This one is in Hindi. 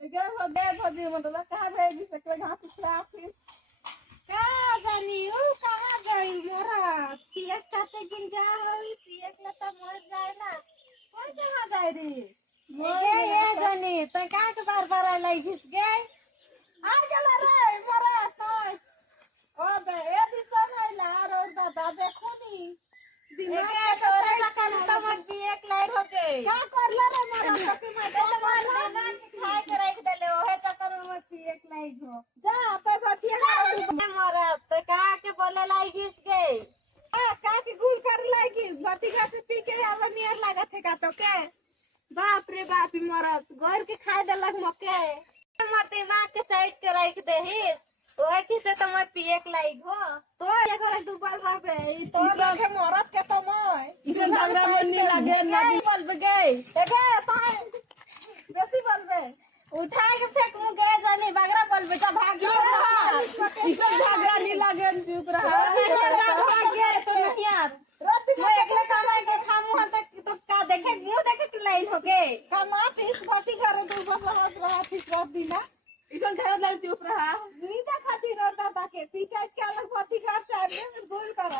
गे हो दे भजी मतलब कहाँ भेजी सकले घास पिछला ऑफिस का जानी ऊ कहाँ गई मोरा पियक चाहते गिन जा होई पियक लता मर जाए ना कौन कहाँ जाए रे गे ये जानी तो का के बार बार लाई घिस गए आ गेला रे मोरा तो ओ बे ए दिसन आइला और दादा देखो नी दिमाग के तोरे चक्कर तो मत पियक लाई हो गई का करला रे मोरा सकी में तो मार खाना के खाए के रख देले ओहे चक्कर में पियक लाई हो जा पे बतिया मोरा तो का के बोले लाई घिस गई का की गुल कर लागी बतिया से पी के आला नियर लागत है का तो के बाप रे बाप ई मरत घर के खाए देलक मके मोर दिमाग के साइड के रख दे ही ओहे किसे तो मैं पियक लाई हो तो एकर डूबल रहबे ई तो लगे मरत के तो मैं झगड़ा में नहीं लगे नदी बोल गई एगे पाए बेसी बोलबे उठाए के फेंक मुंह गए जानी बगरा बोलबे तो भाग ई सब झगड़ा नहीं लगे चुप रहा भाग गए तो नहीं यार मैं एकले कमाई के खामू हल तक तो का देखे मुंह देखे कि लाइन हो गए कमा तीस बाटी करे तू बस रहा तीसरा दिन ई सब झगड़ा लग चुप रहा नी देखा तीर दादा के पीछे के अलग बाटी कर चाहे गोल कर